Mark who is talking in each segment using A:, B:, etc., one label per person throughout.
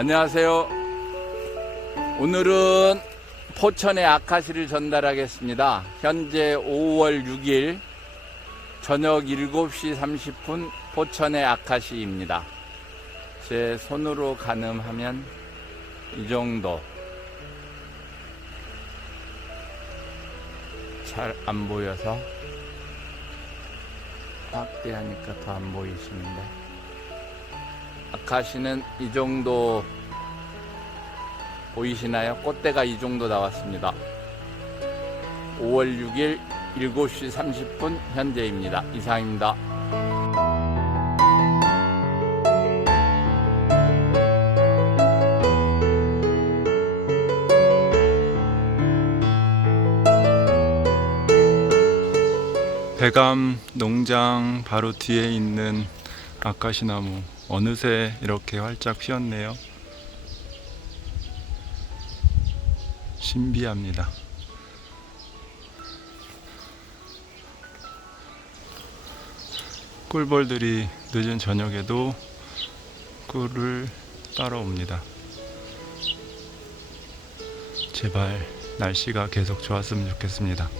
A: 안녕하세요. 오늘은 포천의 아카시를 전달하겠습니다. 현재 5월 6일 저녁 7시 30분 포천의 아카시입니다. 제 손으로 가늠하면 이 정도. 잘 안 보여서 확대하니까 더 안 보이시는데. 아카시는 이 정도 보이시나요? 꽃대가 이 정도 나왔습니다. 5월 6일 7시 30분 현재입니다. 이상입니다.
B: 배감 농장 바로 뒤에 있는 아카시 나무 어느새 이렇게 활짝 피었네요. 신비합니다. 꿀벌들이 늦은 저녁에도 꿀을 따라옵니다. 제발 날씨가 계속 좋았으면 좋겠습니다.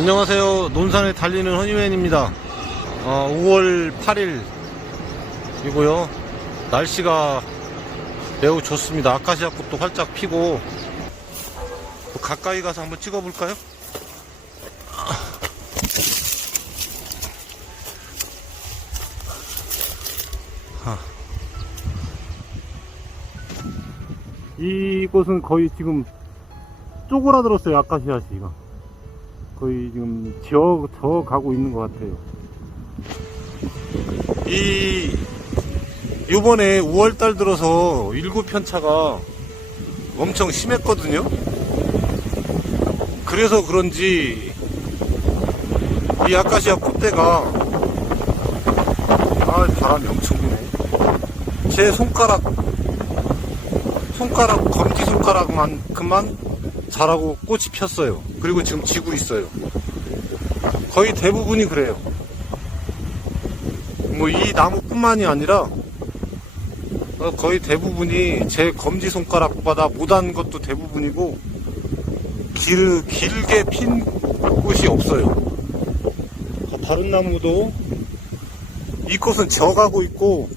C: 안녕하세요. 논산에 달리는 허니맨입니다. 어, 5월 8일 이고요. 날씨가 매우 좋습니다. 아카시아 꽃도 활짝 피고 또 가까이 가서 한번 찍어볼까요? 하. 이곳은 거의 지금 쪼그라들었어요. 아카시아 씨가. 거의 지금 지어, 저 가고 있는 것 같아요. 이, 요번에 5월달 들어서 일구 편차가 엄청 심했거든요? 그래서 그런지 이 아카시아 꽃대가 아, 바람이 엄청 부네. 제 손가락, 손가락, 검지 손가락만큼만 자라고 꽃이 폈어요. 그리고 지금 지고 있어요. 거의 대부분이 그래요. 뭐 이 나무뿐만이 아니라 어, 거의 대부분이 제 검지 손가락보다 못한 것도 대부분이고 길, 길게 핀 꽃이 없어요. 다른 나무도 이 꽃은 져가고 있고